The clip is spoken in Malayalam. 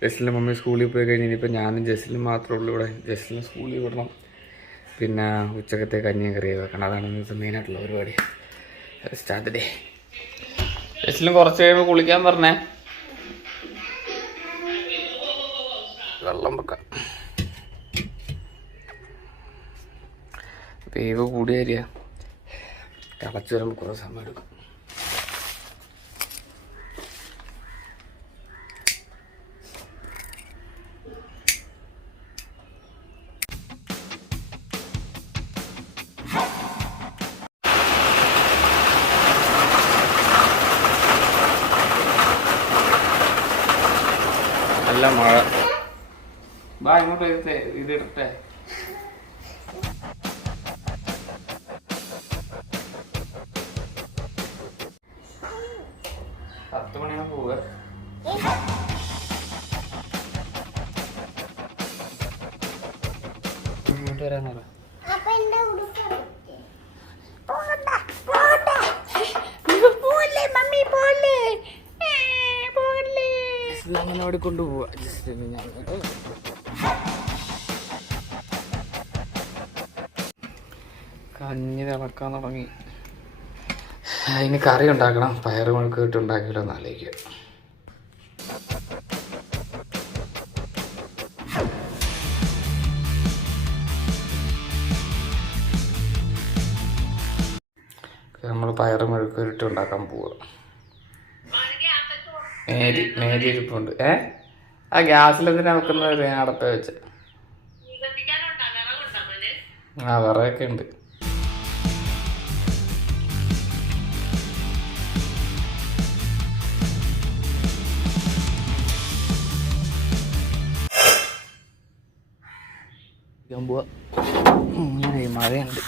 ജസ്റ്റിൻ്റെ മമ്മി സ്കൂളിൽ പോയി കഴിഞ്ഞ് ഇനിയിപ്പോൾ ഞാനും ജസ്റ്റിനും മാത്രമേ ഉള്ളൂ ഇവിടെ. ജസ്റ്റിനെ സ്കൂളിൽ വിടണം. പിന്നെ ഉച്ചക്കത്തെ കഞ്ഞിയും കറിയും വെക്കണം. അതാണ് ഇന്നത്തെ മെയിനായിട്ടുള്ള പരിപാടി. Start day. ജസ്റ്റിനും കുറച്ച് കഴിയുമ്പോൾ കുളിക്കാൻ പറഞ്ഞേ. വെള്ളം വെക്കാം. വേവ് കൂടിയ അരിയ തിളച്ച് വരുമ്പോൾ കുറേ സമയം എടുക്കും. നല്ല മഴ. ബാ ഇങ്ങോട്ട് ഇതിടട്ടെ. 10 മണിയാണ് പോവുക. ഇങ്ങോട്ട് വരാൻ പറ. അങ്ങനെ അവിടെ കൊണ്ടുപോവാ. കഞ്ഞി തിളക്കാൻ തുടങ്ങി. അതിന് കറി ഉണ്ടാക്കണം. പയറ് മുഴുക്ക് ഇട്ട് ഉണ്ടാക്കിയില്ലോ എന്ന് ആലോചിക്കുക. നമ്മൾ പയറ് മുഴുക്ക് ഇട്ട് ഉണ്ടാക്കാൻ പോവുക. മേരി ഇരിപ്പുണ്ട്. ആ ഗ്യാസിലെന്തിനാ വെക്കുന്നത്? അടപ്പ വെച്ച്. ആ വിറകൊക്കെ ഉണ്ട്. മഴയുണ്ട്.